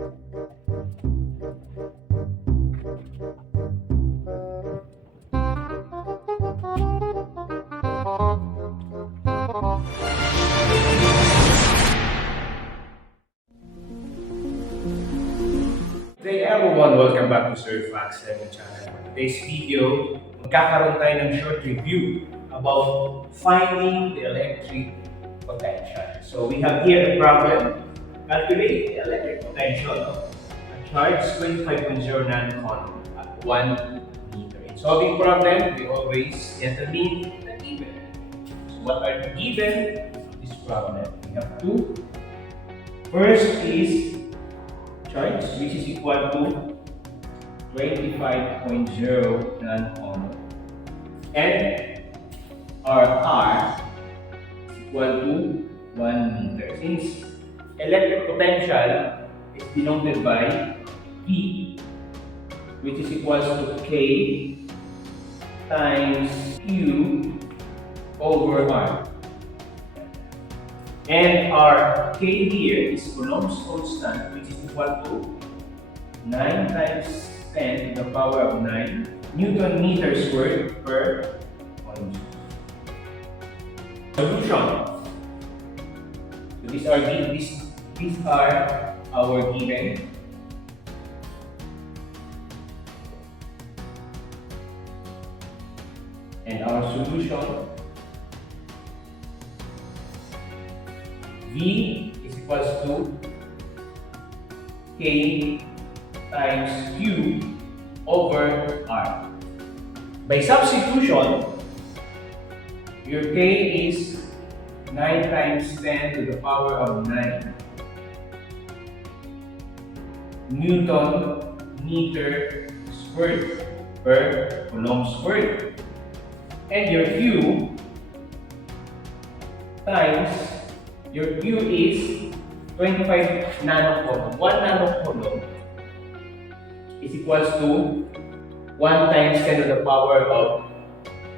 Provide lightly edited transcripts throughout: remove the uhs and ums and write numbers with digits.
Hey everyone, welcome back to Sir Fox 7 channel. For today's video, magkakaroon tayo ng short review about finding the electric potential. So we have here a problem. Calculate the electric potential of a charge 25.0 nanocoulomb at 1 meter. In solving problem, we always determine the given. So what are the given of this problem? We have two. First is charge, which is equal to 25.0 nanocoulomb, and our R is equal to 1 meter. Since electric potential is denoted by V, which is equal to K times Q over R. And our K here is Coulomb's constant, which is equal to 9 times 10 to the power of 9 Newton meter squared per coulomb. Solution. So these are our given. And our solution, V is equals to K times Q over R. By substitution, your K is 9 times 10 to the power of 9 Newton meter squared per coulomb squared. And your Q times, your Q is 25 nanocoulomb. 1 nanocoulomb is equals to 1 times 10 to the power of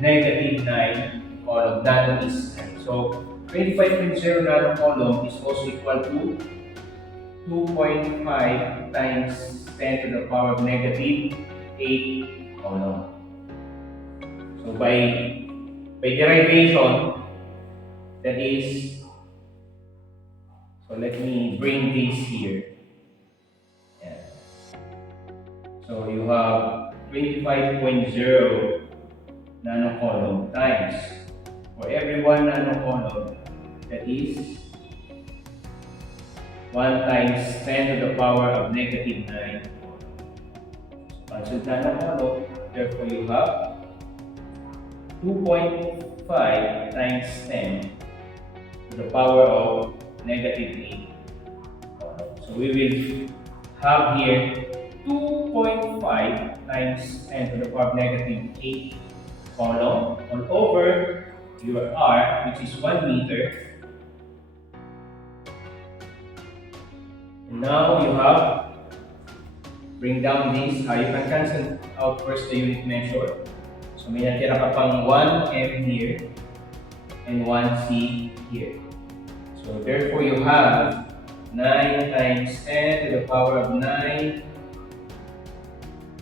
negative 9 coulomb. Nano is 10. So 25.0 nanocoulomb is also equal to 2.5 times 10 to the power of negative 8 coulomb. So by derivation, that is, so let me bring this here. Yeah. So you have 25.0 nanocoulomb times, for every 1 nanocoulomb, that is 1 times 10 to the power of negative 9. So cancel nanocoulomb, therefore you have 2.5 times 10 to the power of negative 8. So we will have here 2.5 times 10 to the power of negative 8 coulomb all over your R, which is 1 meter. And now you have, bring down this, you can cancel out first the unit measure. So may natira ka pang 1m here and 1c here. So therefore you have 9 times 10 to the power of 9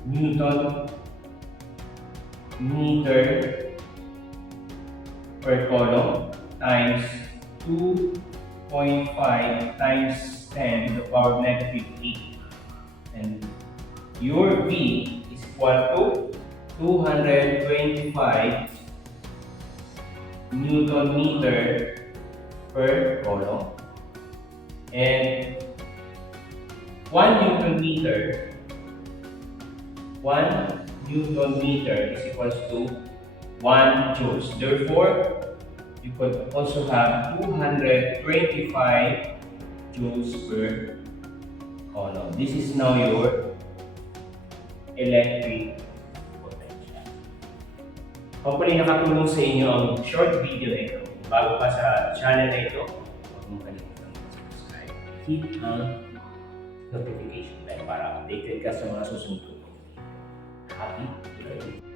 Newton meter per coulomb times 2.5 times 10 to the power of negative 8. And your V is equal to 225 Newton meter per coulomb. And 1 Newton meter is equals to 1 joules. Therefore, you could also have 225 joules per coulomb. This is now your electric potential. Hopefully nakatulong sa inyo ang short video na ito. Bago pa sa channel na ito, huwag mong kalimutan mag-subscribe. Hit ang notification bell para updated ka sa mga susunod ko. Happy learning!